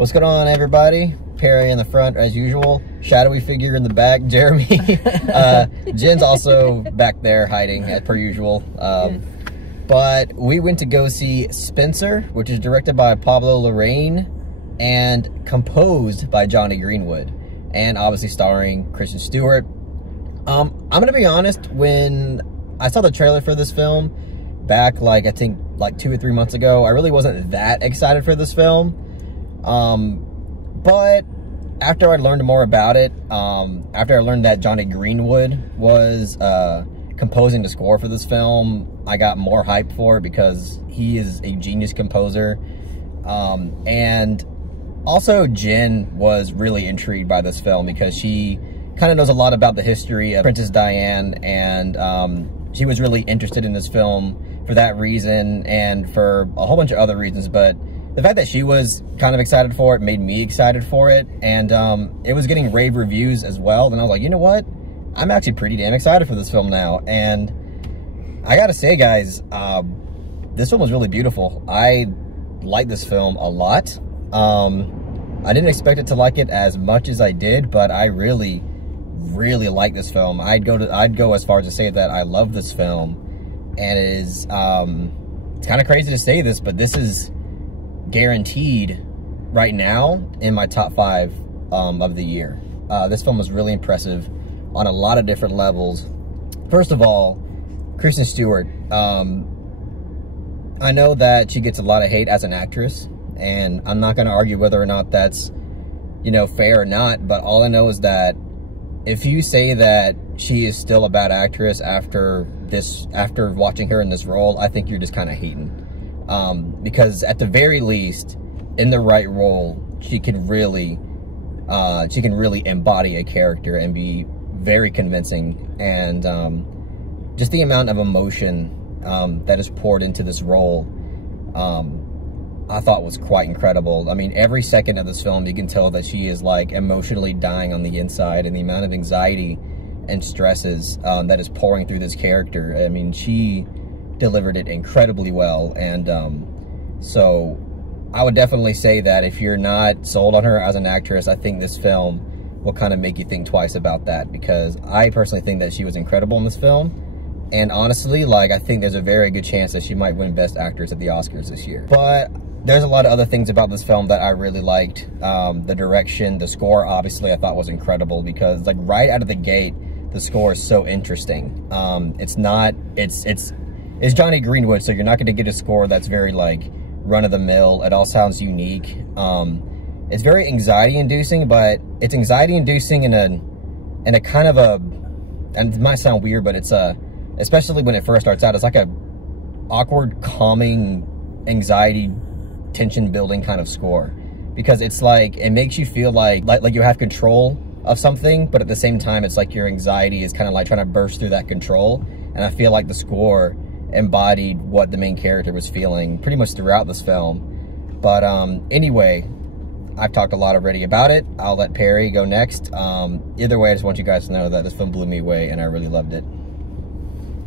What's going on, everybody? Perry in the front, as usual. Shadowy figure in the back, Jeremy. Jen's also back there hiding, as per usual. But we went to go see Spencer, which is directed by Pablo Larraín and composed by Johnny Greenwood, and obviously starring Kristen Stewart. I'm gonna be honest, when I saw the trailer for this film back, I think 2 or 3 months ago, I really wasn't that excited for this film. But after I learned more about it, after I learned that Johnny Greenwood was composing the score for this film, I got more hype for it because he is a genius composer. And also Jen was really intrigued by this film because she kind of knows a lot about the history of Princess Diana, and she was really interested in this film for that reason and for a whole bunch of other reasons. But the fact that she was kind of excited for it made me excited for it, and it was getting rave reviews as well. And I was like, you know what? I'm actually pretty damn excited for this film now. And I gotta say, guys, this film was really beautiful. I like this film a lot. I didn't expect it to like it as much as I did, but I really like this film. I'd go as far as to say that I love this film, and it is it's kind of crazy to say this, but this is guaranteed right now in my top 5 of the year. This film was really impressive on a lot of different levels. First of all, Kristen Stewart. I know that she gets a lot of hate as an actress, and I'm not going to argue whether or not that's, fair or not, but all I know is that if you say that she is still a bad actress after watching her in this role, I think you're just kind of hating. Because at the very least, in the right role, she can really embody a character and be very convincing. And just the amount of emotion that is poured into this role, I thought was quite incredible. I mean, every second of this film, you can tell that she is emotionally dying on the inside, and the amount of anxiety and stresses that is pouring through this character. I mean, she delivered it incredibly well. And so I would definitely say that if you're not sold on her as an actress, I think this film will kind of make you think twice about that, because I personally think that she was incredible in this film. And honestly, I think there's a very good chance that she might win Best Actress at the Oscars this year. But there's a lot of other things about this film that I really liked. The direction, the score, obviously, I thought was incredible, because right out of the gate, the score is so interesting. It's Johnny Greenwood, so you're not going to get a score that's very run-of-the-mill. It all sounds unique. It's very anxiety-inducing, but it's anxiety-inducing in a kind of a, and it might sound weird, but it's especially when it first starts out, it's like a awkward, calming, anxiety, tension-building kind of score, because it's it makes you feel like you have control of something, but at the same time, it's your anxiety is kind of trying to burst through that control. And I feel like the score embodied what the main character was feeling pretty much throughout this film. But anyway, I've talked a lot already about it. I'll let Perry go next. Either way, I just want you guys to know that this film blew me away, and I really loved it.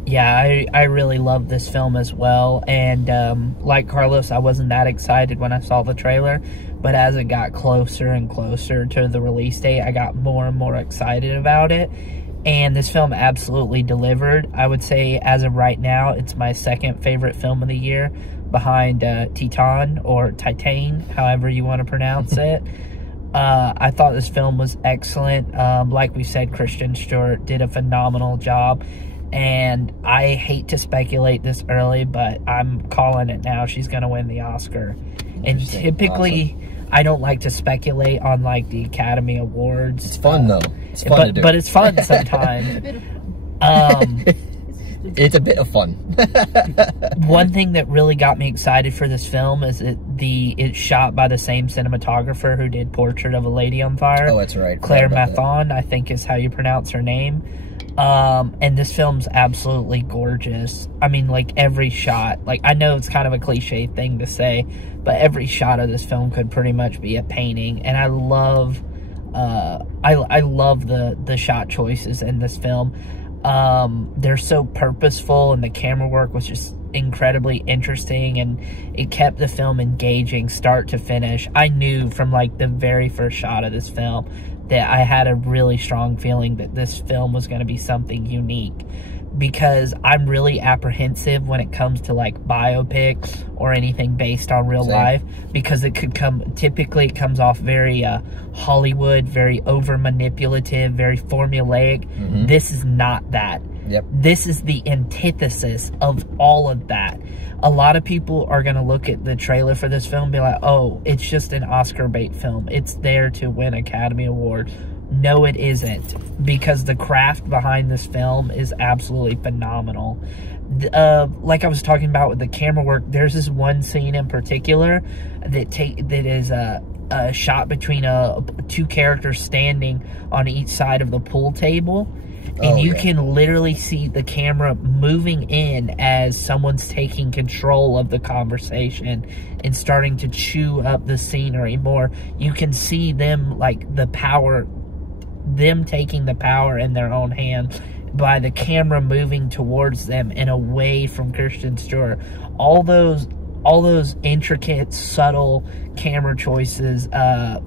Yeah, I really loved this film as well, and like Carlos, I wasn't that excited when I saw the trailer, but as it got closer and closer to the release date, I got more and more excited about it, and this film absolutely delivered. I would say, as of right now, it's my second favorite film of the year, behind Titan, or Titan, however you want to pronounce it. I thought this film was excellent. Like we said, Kristen Stewart did a phenomenal job. And I hate to speculate this early, but I'm calling it now. She's going to win the Oscar. And typically, awesome. I don't like to speculate on the Academy Awards. It's fun though. It's fun to do. But it's fun sometimes. It's a bit of fun. One thing that really got me excited for this film is it's shot by the same cinematographer who did Portrait of a Lady on Fire. Oh, that's right. Claire Mathon, I think is how you pronounce her name. And this film's absolutely gorgeous. I mean, every shot, I know it's kind of a cliche thing to say, but every shot of this film could pretty much be a painting. And I love the shot choices in this film. They're so purposeful, and the camera work was just incredibly interesting, and it kept the film engaging start to finish. I knew from like the very first shot of this film that I had a really strong feeling that this film was going to be something unique, because I'm really apprehensive when it comes to like biopics or anything based on real life, because it could typically it comes off very Hollywood, very over manipulative, very formulaic. This is not that. This is the antithesis of all of that. A lot of people are going to look at the trailer for this film and be like, oh, it's just an Oscar bait film. It's there to win Academy Award. No, it isn't, because the craft behind this film is absolutely phenomenal. Like I was talking about with the camera work, there's this one scene in particular that is a shot between two characters standing on each side of the pool table. And you can literally see the camera moving in as someone's taking control of the conversation and starting to chew up the scenery more. You can see them, like, them taking the power in their own hands by the camera moving towards them and away from Kristen Stewart. All those intricate, subtle camera choices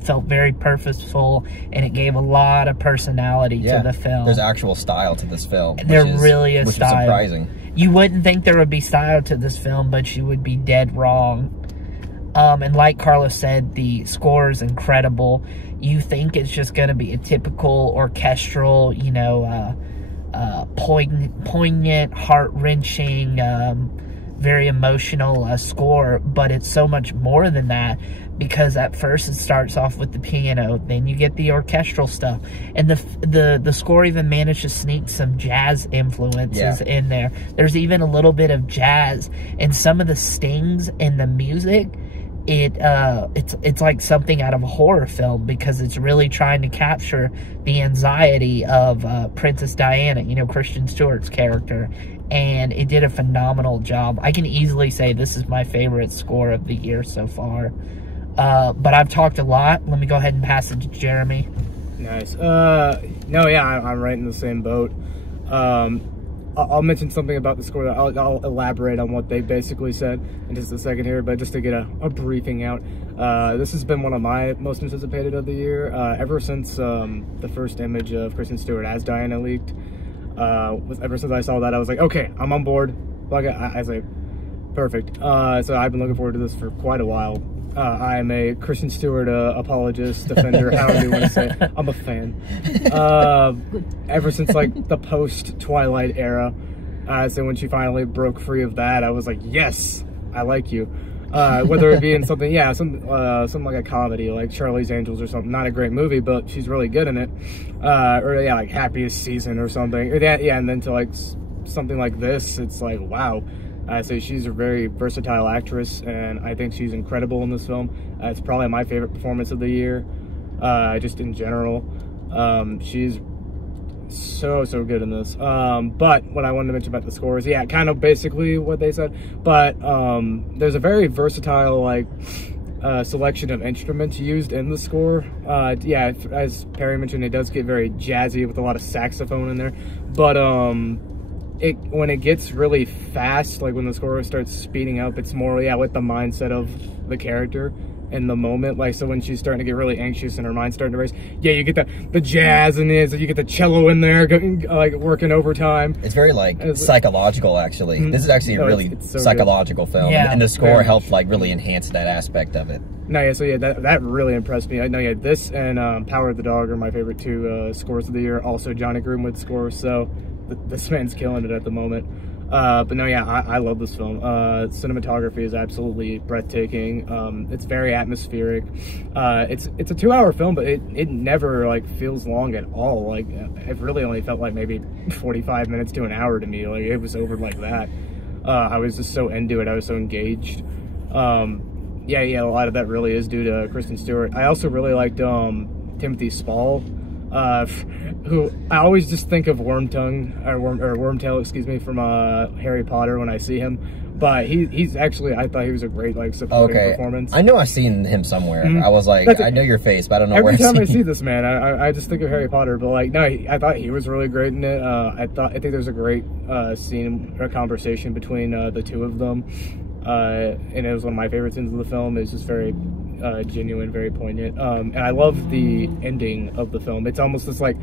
felt very purposeful, and it gave a lot of personality to the film. There's actual style to this film. There really is style. Which is surprising. You wouldn't think there would be style to this film, but you would be dead wrong. And like Carlos said, the score is incredible. You think it's just going to be a typical orchestral, you know, poignant, heart-wrenching, very emotional score, but it's so much more than that, because at first it starts off with the piano, then you get the orchestral stuff, and the score even managed to sneak some jazz influences in there. There's even a little bit of jazz, and some of the stings in the music, it's like something out of a horror film, because it's really trying to capture the anxiety of Princess Diana, you know, Kristen Stewart's character, and it did a phenomenal job. I can easily say this is my favorite score of the year so far. But I've talked a lot. Let me go ahead and pass it to Jeremy. Nice. No, yeah, I'm right in the same boat. I'll mention something about the score. I'll elaborate on what they basically said in just a second here, but just to get a briefing out. This has been one of my most anticipated of the year. Ever since the first image of Kristen Stewart as Diana leaked, ever since I saw that, I was like, okay, I'm on board. I was like, perfect. So I've been looking forward to this for quite a while. I am a Kristen Stewart apologist, defender, however you want to say it. I'm a fan. Ever since, like, the post-Twilight era. So when she finally broke free of that, I was like, yes, I like you. Whether it be in something, something like a comedy, like Charlie's Angels or something. Not a great movie, but she's really good in it. Or, like Happiest Season or something. Or that, and then to, like, something like this, it's like, wow. So she's a very versatile actress, and I think she's incredible in this film. It's probably my favorite performance of the year, just in general. She's so good in this. But what I wanted to mention about the score is, kind of basically what they said. But there's a very versatile, like, selection of instruments used in the score. As Perry mentioned, it does get very jazzy with a lot of saxophone in there. But when it gets really fast, like when the score starts speeding up, it's more with the mindset of the character in the moment. Like, so when she's starting to get really anxious and her mind's starting to race, you get the jazz in it, so you get the cello in there, like working overtime. It's very like psychological, actually. This is actually a really so psychological film, Yeah. and the score helped like really enhance that aspect of it. No, so that really impressed me. I know, this and Power of the Dog are my favorite two scores of the year. Also Johnny Greenwood scores, so this man's killing it at the moment. But no, I love this film. Cinematography is absolutely breathtaking. It's very atmospheric. It's a 2-hour film, but it never like feels long at all. Like, it really only felt like maybe 45 minutes to an hour to me. Like, it was over like that. I was just so into it. I was so engaged. A lot of that really is due to Kristen Stewart. I also really liked Timothy Spall, who I always just think of Wormtail, excuse me, from Harry Potter when I see him. But he's actually, I thought he was a great like supporting performance. I know I've seen him somewhere. I was like, I know your face, but I don't know where. Every time I see this man, I just think of Harry Potter. But like, no, I thought he was really great in it. I think there's a great scene or conversation between the two of them, and it was one of my favorite scenes of the film. It's just very genuine, very poignant, and I love the ending of the film. It's almost this like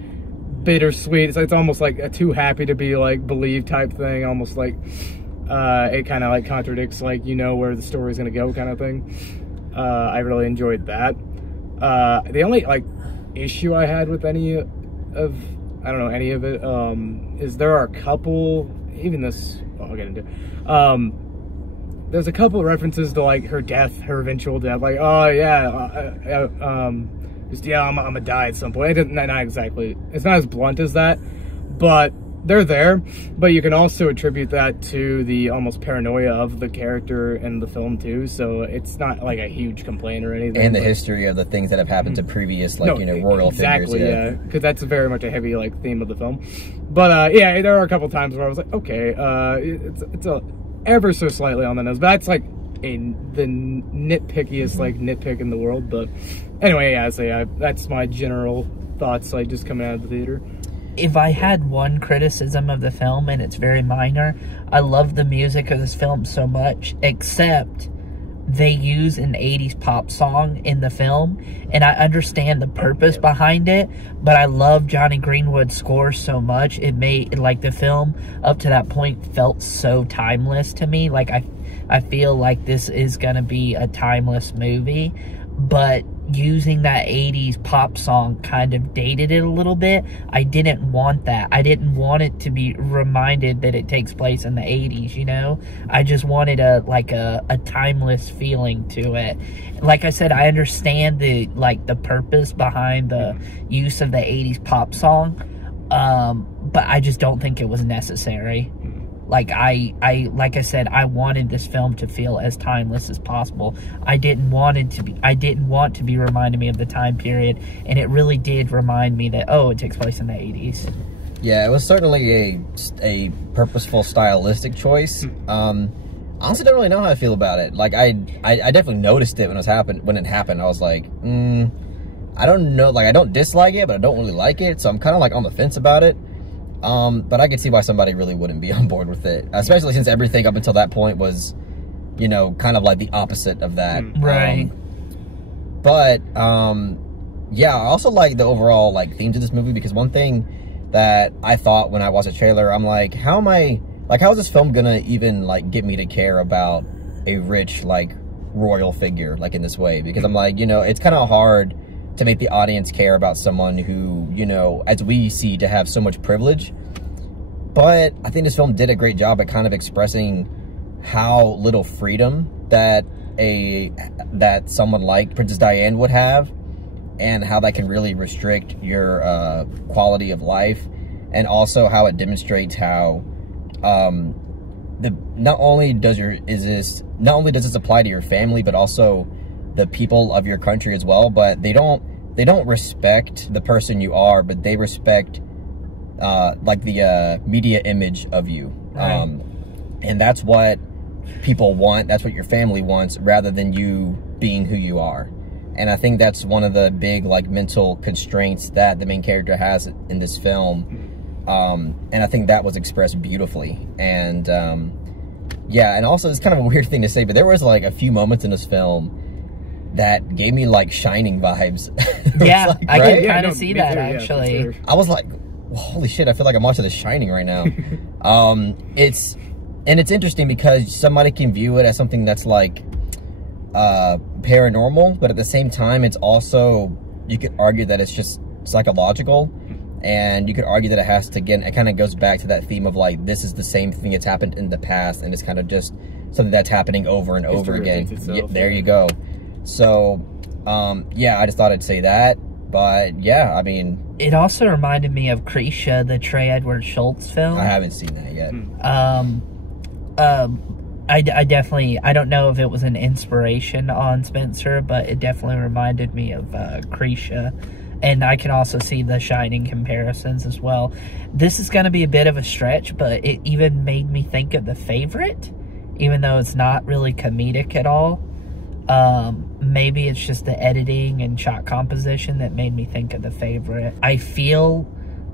bittersweet. It's almost like a too happy to be like believed type thing. Almost like. It kind of like contradicts like where the story's gonna go kind of thing. I really enjoyed that. The only like issue I had with any of any of it is there are a couple, even this I'll get into. There's a couple of references to like her death, her eventual death, like oh yeah, just yeah I'm gonna die at some point. Not exactly, it's not as blunt as that, but they're there. But you can also attribute that to the almost paranoia of the character in the film too, so it's not like a huge complaint or anything. And the history of the things that have happened to previous like royal exactly, figures. Yeah, because that's very much a heavy like theme of the film. But yeah, there are a couple times where I was like, okay, it's a ever so slightly on the nose, but that's like the nitpickiest like nitpick in the world. But anyway, yeah, so that's my general thoughts like just coming out of the theater. If I had one criticism of the film, and it's very minor, I love the music of this film so much, except they use an 80s pop song in the film, and I understand the purpose behind it, but I love Johnny Greenwood's score so much. It made, like, the film up to that point felt so timeless to me. Like, I feel like this is going to be a timeless movie, but using that 80s pop song kind of dated it a little bit. I didn't want that. I didn't want it to be reminded that it takes place in the 80s, I just wanted a timeless feeling to it. Like I said, I understand the purpose behind the use of the 80s pop song, but I just don't think it was necessary. Like I said, I wanted this film to feel as timeless as possible. I didn't want to be reminding me of the time period, and it really did remind me that it takes place in the 80s. Yeah, it was certainly a purposeful stylistic choice. Honestly, don't really know how I feel about it. Like I definitely noticed it when it happened. I was like, I don't know. Like I don't dislike it, but I don't really like it. So I'm kind of like on the fence about it. But I could see why somebody really wouldn't be on board with it, especially since everything up until that point was, kind of like the opposite of that. Right. Yeah, I also like the overall like themes of this movie, because one thing that I thought when I watched the trailer, I'm like, how is this film gonna even like get me to care about a rich like royal figure like in this way? Because I'm like, it's kind of hard to make the audience care about someone who, as we see, to have so much privilege. But I think this film did a great job at kind of expressing how little freedom that someone like Princess Diana would have, and how that can really restrict your quality of life, and also how it demonstrates how not only does this apply to your family, but also the people of your country as well. But they don't respect the person you are, but they respect like the media image of you. Right. And that's what people want. That's what your family wants, rather than you being who you are. And I think that's one of the big like mental constraints that the main character has in this film. And I think that was expressed beautifully. And yeah, and also it's kind of a weird thing to say, but there was like a few moments in this film that gave me like Shining vibes. Yeah, like, I right? can kind of see that, actually. Sure. I was like, holy shit, I feel like I'm watching The Shining right now. It's interesting because somebody can view it as something that's like paranormal, but at the same time, it's also, you could argue that it's just psychological. And you could argue that it kind of goes back to that theme of like, this is the same thing that's happened in the past, and it's kind of just something that's happening over and over again. Yeah, there you go. So, yeah, I just thought I'd say that. But yeah, I mean, it also reminded me of Krisha, the Trey Edward Schultz film. I haven't seen that yet. I definitely, I don't know if it was an inspiration on Spencer, but it definitely reminded me of Krisha. And I can also see the Shining comparisons as well. This is going to be a bit of a stretch, but it even made me think of The Favorite. even though it's not really comedic at all. Maybe it's just the editing and shot composition that made me think of The Favorite. I feel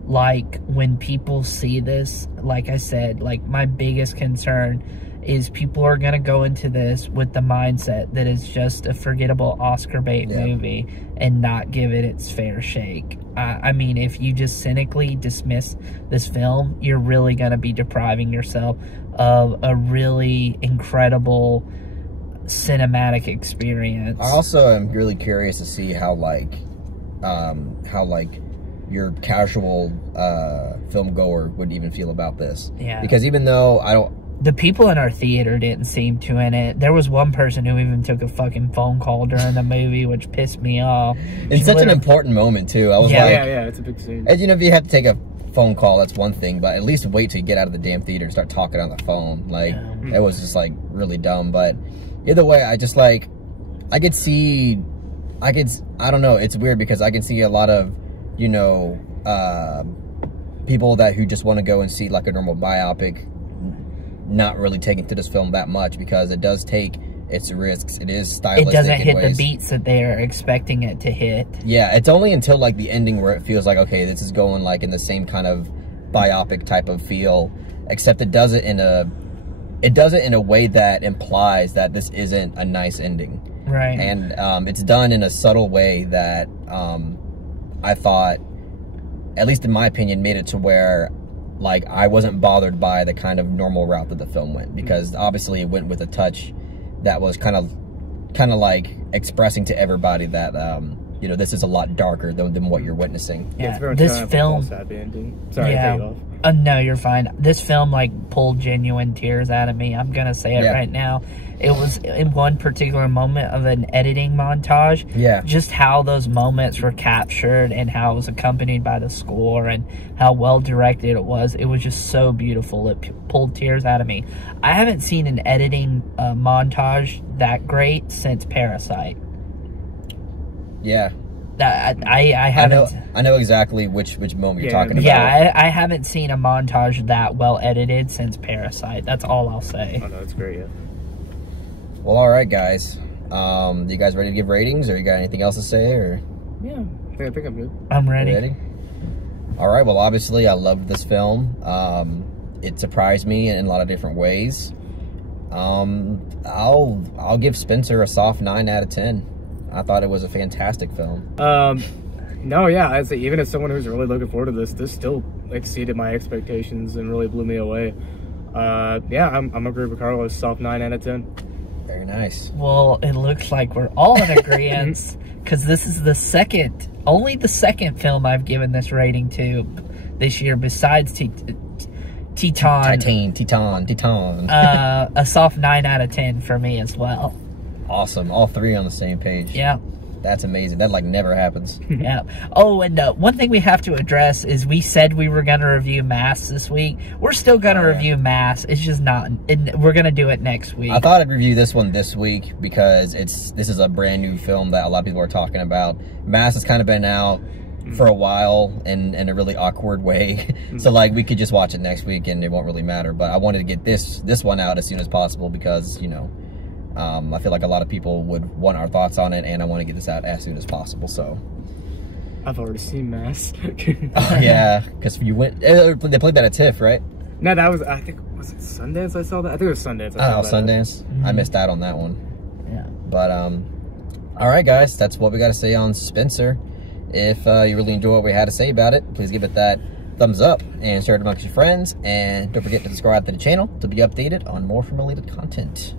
like when people see this, like I said, like my biggest concern is people are going to go into this with the mindset that it's just a forgettable Oscar bait movie and not give it its fair shake. I mean, if you just cynically dismiss this film, you're really going to be depriving yourself of a really incredible cinematic experience. I also am really curious to see how your casual film goer would even feel about this. Yeah. Because even though the people in our theater didn't seem to in it. There was one person who even took a fucking phone call during the movie, which pissed me off. It's such an important moment too. I was like, yeah, it's a big scene. And, you know, if you have to take a phone call, that's one thing, but at least wait till you get out of the damn theater and start talking on the phone. Like, it was just like really dumb. But either way, I just like, I don't know, it's weird because I can see a lot of, you know, people who just want to go and see like a normal biopic not really taking to this film that much because it does take its risks. It is stylistic. It doesn't hit ways. the beats that they are expecting it to hit. Yeah, it's only until like the ending where it feels like, okay, this is going like in the same kind of biopic type of feel, except it does it in a way that implies that this isn't a nice ending. Right. And it's done in a subtle way that I thought, at least in my opinion, made it to where like I wasn't bothered by the kind of normal route that the film went, because obviously it went with a touch that was kind of like expressing to everybody that you know, this is a lot darker than what you're witnessing. Yeah, this film. Sorry, yeah. to cut you off. No, you're fine. This film like pulled genuine tears out of me. I'm gonna say it right now. It was in one particular moment of an editing montage. Yeah. Just how those moments were captured and how it was accompanied by the score and how well directed it was. It was just so beautiful. It pulled tears out of me. I haven't seen an editing montage that great since Parasite. Yeah. I haven't. I know exactly which moment you're talking about. Yeah, I haven't seen a montage that well edited since Parasite. That's all I'll say. Oh no, it's great. Yeah. Well, all right, guys. You guys ready to give ratings, or you got anything else to say, or? Yeah, I think I'm good. I'm ready. Ready? All right. Well, obviously, I loved this film. It surprised me in a lot of different ways. I'll give Spencer a soft 9 out of 10. I thought it was a fantastic film. No, yeah, I'd say even as someone who's really looking forward to this still exceeded my expectations and really blew me away. Yeah, I'm agreeing with Carlos. Soft 9 out of 10. Very nice. Well, it looks like we're all in agreement because this is only the second film I've given this rating to this year besides Titan. A soft 9 out of 10 for me as well. Awesome. All three on the same page. Yeah. That's amazing. That like never happens. Yeah. Oh, and one thing we have to address is we said we were going to review Mass this week. We're still going to review Mass. It's just not. We're going to do it next week. I thought I'd review this one this week because this is a brand new film that a lot of people are talking about. Mass has kind of been out for a while in a really awkward way. So like we could just watch it next week and it won't really matter. But I wanted to get this one out as soon as possible because, you know, I feel like a lot of people would want our thoughts on it, and I want to get this out as soon as possible. So I've already seen Mass. Yeah, because you went. They played that at TIFF, right? No, that was, I think, was it Sundance? I saw that. I think it was Sundance. Sundance. I missed out on that one. Yeah. But all right, guys, that's what we got to say on Spencer. If you really enjoy what we had to say about it, please give it that thumbs up and share it amongst your friends, and don't forget to subscribe to the channel to be updated on more film related content.